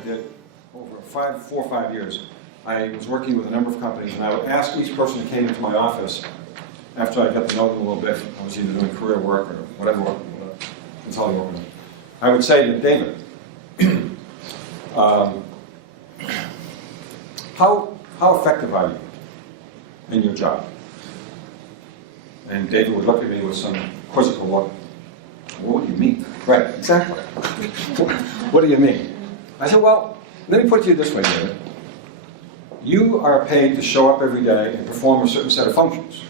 I did over 4 or 5 years. I was working with a number of companies, and I would ask each person who came into my office, after I got to know them a little bit, I was either doing career work or whatever consulting work, I would say to David, how effective are you in your job? And David would look at me with some quizzical look. What do you mean? Right, exactly. What do you mean? I said, well, let me put it to you this way, David. You are paid to show up every day and perform a certain set of functions.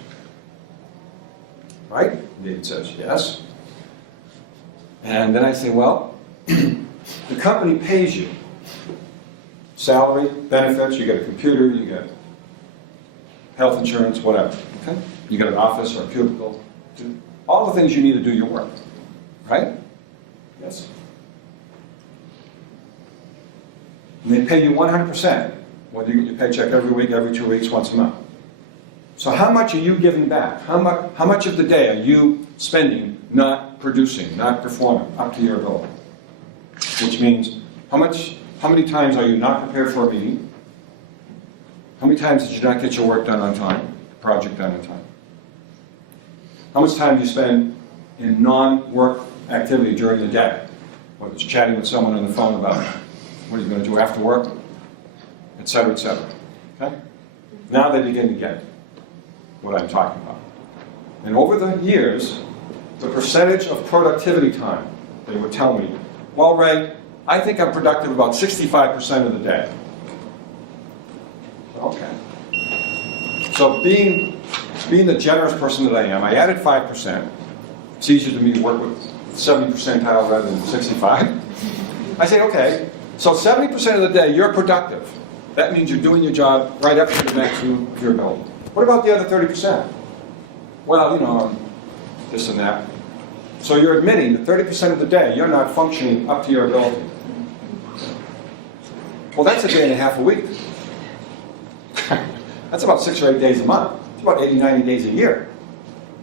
Right? David says, yes. And then I say, well, the company pays you. Salary, benefits, you get a computer, you get health insurance, whatever. Okay? You get an office or a cubicle. All the things you need to do your work. Right? Yes. And they pay you 100%, whether you get your paycheck every week, every 2 weeks, once a month. So how much are you giving back? How much of the day are you spending not producing, not performing, up to your ability? Which means, how many times are you not prepared for a meeting? How many times did you not get your work done on time, project done on time? How much time do you spend in non-work activity during the day? Whether it's chatting with someone on the phone about what are you going to do after work, et cetera, et cetera. Okay? Now they begin to get what I'm talking about. And over the years, the percentage of productivity time, they would tell me, well, Ray, I think I'm productive about 65% of the day. Okay. So being the generous person that I am, I added 5%. It's easier to me to work with 70 percentile rather than 65. I say, okay, so 70% of the day you're productive. That means you're doing your job right up to the maximum of your ability. What about the other 30%? Well, you know, this and that. So you're admitting that 30% of the day you're not functioning up to your ability. Well, that's a day and a half a week. That's about 6 or 8 days a month. It's about 80, 90 days a year.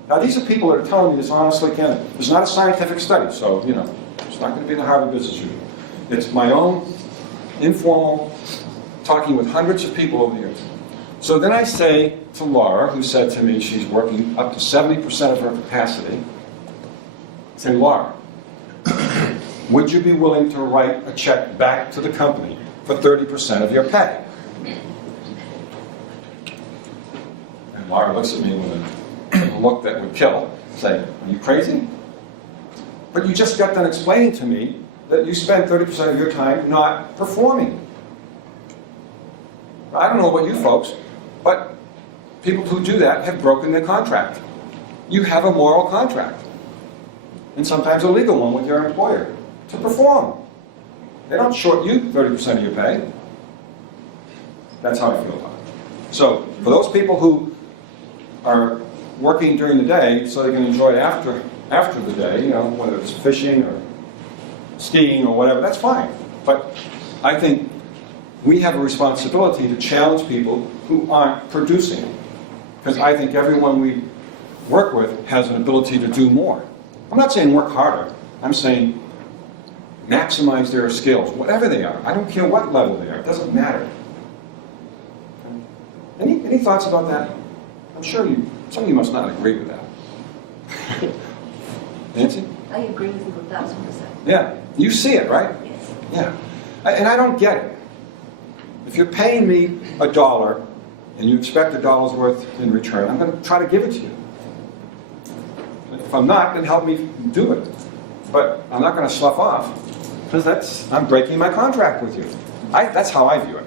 Now, these are people that are telling me this honestly, Ken. It's not a scientific study, so, you know, it's not going to be in the Harvard Business Review. It's my own informal talking with hundreds of people over the years. So then I say to Laura, who said to me she's working up to 70% of her capacity, I say, Laura, would you be willing to write a check back to the company for 30% of your pay? And Laura looks at me with a look that would kill, say, are you crazy? But you just got done explaining to me that you spend 30% of your time not performing. I don't know about you folks, but people who do that have broken their contract. You have a moral contract, and sometimes a legal one with your employer, to perform. They don't short you 30% of your pay. That's how I feel about it. So, for those people who are working during the day so they can enjoy it after the day, you know, whether it's fishing or skiing or whatever, that's fine. But I think we have a responsibility to challenge people who aren't producing. Because I think everyone we work with has an ability to do more. I'm not saying work harder. I'm saying maximize their skills, whatever they are. I don't care what level they are. It doesn't matter. Any thoughts about that? I'm sure some of you must not agree with that. Nancy? I agree with you 1,000%. Yeah. You see it, right? Yes. Yeah. And I don't get it. If you're paying me $1 and you expect $1's worth in return, I'm going to try to give it to you. If I'm not, then help me do it. But I'm not going to slough off, because I'm breaking my contract with you. That's how I view it.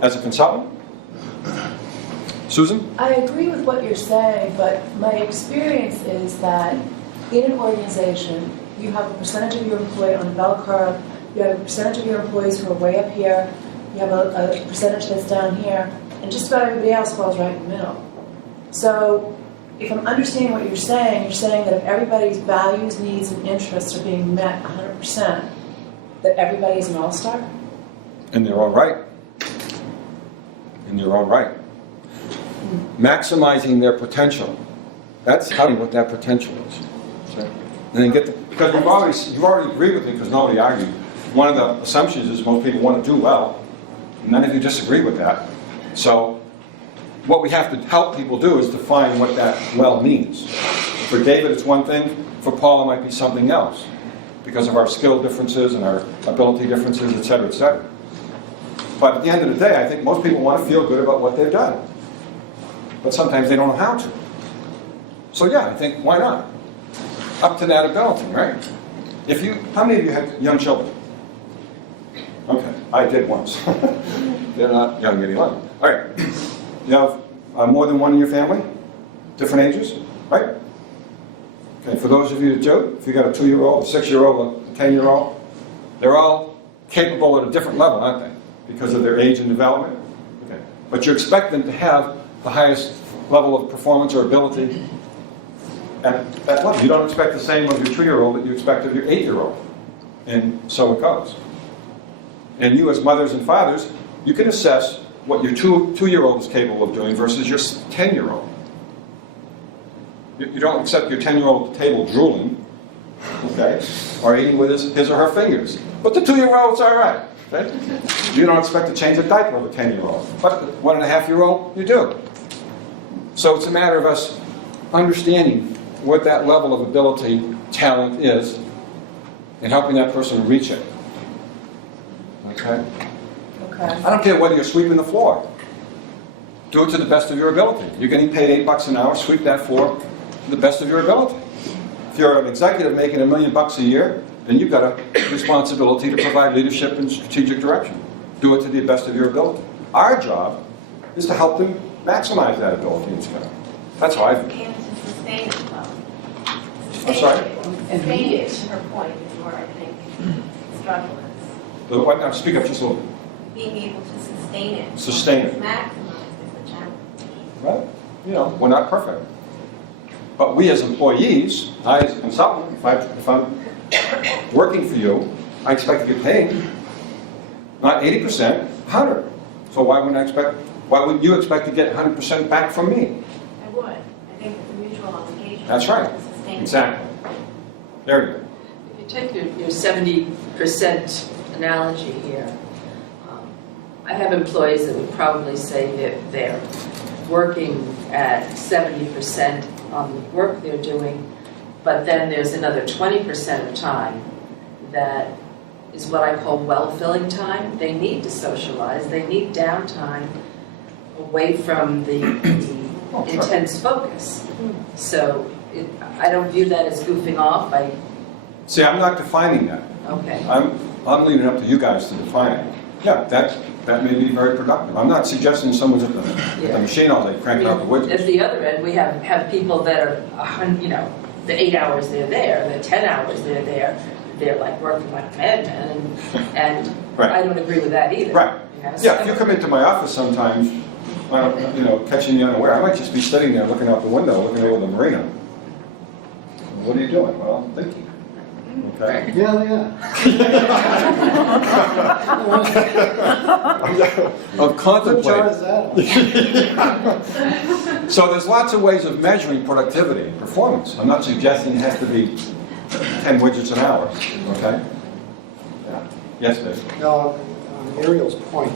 As a consultant. Susan? I agree with what you're saying, but my experience is that in an organization, you have a percentage of your employee on a bell curve, you have a percentage of your employees who are way up here, you have a percentage that's down here, and just about everybody else falls right in the middle. So if I'm understanding what you're saying that if everybody's values, needs, and interests are being met 100%, that everybody is an all-star? And they're all right. And they're all right. Maximizing their potential. That's what that potential is. So, and then because you've already agreed with me, because nobody argued, one of the assumptions is most people want to do well. None of you disagree with that. So what we have to help people do is define what that well means. For David, it's one thing. For Paul, it might be something else because of our skill differences and our ability differences, et cetera, et cetera. But at the end of the day, I think most people want to feel good about what they've done. But sometimes they don't know how to. So yeah, I think, why not? Up to that ability, right? How many of you have young children? Okay, I did once. They're not young any longer. All right. You have more than one in your family? Different ages? Right? Okay, for those of you that do, if you got a 2-year-old, a 6-year-old, a 10-year-old, they're all capable at a different level, aren't they? Because of their age and development. Okay. But you expect them to have the highest level of performance or ability at that level. You don't expect the same of your 2-year-old that you expect of your 8-year-old. And so it goes. And you as mothers and fathers, you can assess what your 2-year-old is capable of doing versus your 10-year-old. You don't accept your 10-year-old at the table drooling, okay, or eating with his or her fingers. But the 2-year-old's all right. Okay? You don't expect to change a diaper of a 10-year-old. But the 1.5-year-old, you do. So it's a matter of us understanding what that level of ability, talent is, and helping that person reach it. Okay? Okay. I don't care whether you're sweeping the floor. Do it to the best of your ability. You're getting paid $8 an hour, sweep that floor to the best of your ability. If you're an executive making $1 million a year, then you've got a responsibility to provide leadership and strategic direction. Do it to the best of your ability. Our job is to help them maximize that ability and skill. That's how I view it. And to sustain it, though. I'm sorry? Sustain it, to her point, is where I think struggle is. Now, speak up just a little bit. Being able to sustain it. Sustain it. Maximize is the challenge. Well, we're not perfect. But we as employees, I as a consultant, if I'm working for you, I expect to get paid. Not 80%, 100. So why would you expect to get 100% back from me? I would. I think it's a mutual obligation. That's right. To sustain it. Exactly. There you go. If you take your 70% analogy here, I have employees that would probably say that they're working at 70% on the work they're doing, but then there's another 20% of time that is what I call well-filling time. They need to socialize. They need downtime away from the intense focus. So I don't view that as goofing off. See, I'm not defining that. Okay. I'm leaving it up to you guys to define it. Yeah, that may be very productive. I'm not suggesting someone's at the machine all day cranking out the widgets. At the other end, we have people that are, the 8 hours they're there, the 10 hours they're there, they're like working like madmen, and Right. I don't agree with that either. Right. So- Yeah, if you come into my office sometimes, catching me unaware, I might just be sitting there looking out the window, looking over the marina. What are you doing? Well, I'm thinking. Okay. Yeah. Of What chart is contemplating. that on? So there's lots of ways of measuring productivity and performance. I'm not suggesting it has to be 10 widgets an hour, okay? Yeah. Yes, Dave? Now, on Ariel's point,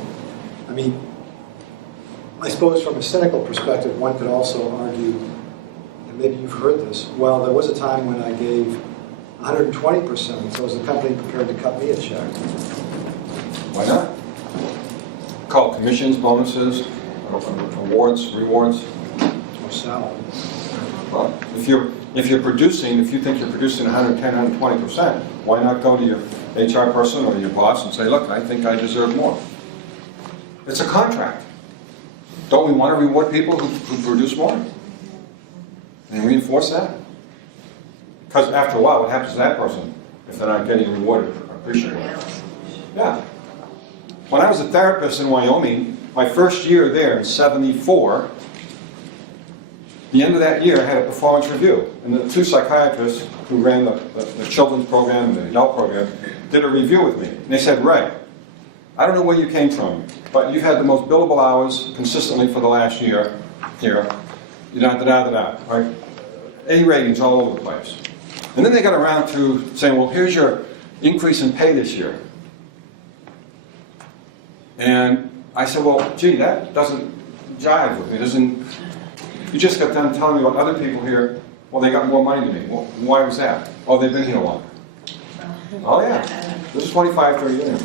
I suppose from a cynical perspective, one could also argue, and maybe you've heard this, well, there was a time when I gave 120%, so was the company prepared to cut me a check? Why not? Call commissions, bonuses, awards, rewards. Or salary? Well, if you think you're producing 110, 120%, why not go to your HR person or your boss and say, look, I think I deserve more. It's a contract. Don't we want to reward people who produce more? And reinforce that? Because after a while, what happens to that person if they're not getting rewarded appreciated? Yeah. When I was a therapist in Wyoming, my first year there in '74, the end of that year, I had a performance review. And the two psychiatrists who ran the children's program and the adult program did a review with me. And they said, Ray, I don't know where you came from, but you've had the most billable hours consistently for the last year here. Right? A ratings all over the place. And then they got around to saying, well, here's your increase in pay this year. And I said, well, gee, that doesn't jive with me. You just got done telling me about other people here, well, they got more money than me. Well, why was that? Oh, they've been here longer. Oh, yeah. This is 25, 30 years.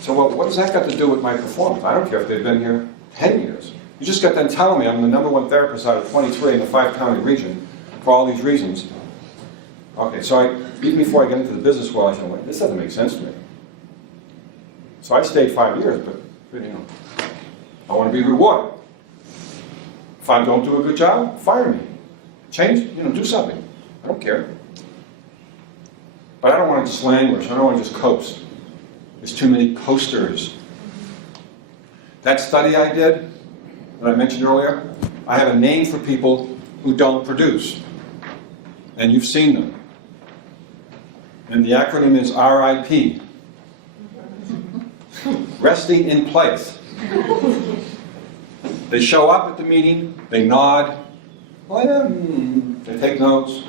So, well, what does that got to do with my performance? I don't care if they've been here 10 years. You just got done telling me I'm the #1 therapist out of 23 in the 5-county region for all these reasons. Okay, so even before I get into the business world, I said, wait, this doesn't make sense to me. So I stayed 5 years, but I want to be rewarded. If I don't do a good job, fire me. Change, do something. I don't care. But I don't want to just languish. I don't want to just coast. There's too many coasters. That study I did, that I mentioned earlier, I have a name for people who don't produce. And you've seen them. And the acronym is RIP. Resting in place. They show up at the meeting, they nod, they take notes,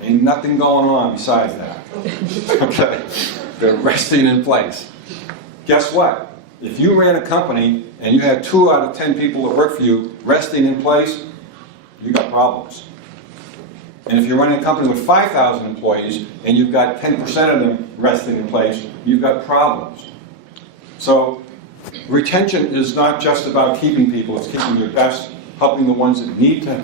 ain't nothing going on besides that. Okay? They're resting in place. Guess what? If you ran a company and you had 2 out of 10 people that work for you resting in place, you got problems. And if you're running a company with 5,000 employees and you've got 10% of them resting in place, you've got problems. So retention is not just about keeping people, it's keeping your best, helping the ones that need to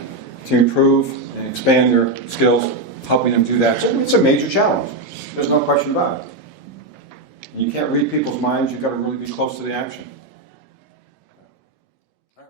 improve and expand their skills, helping them do that. So it's a major challenge. There's no question about it. You can't read people's minds, you've got to really be close to the action.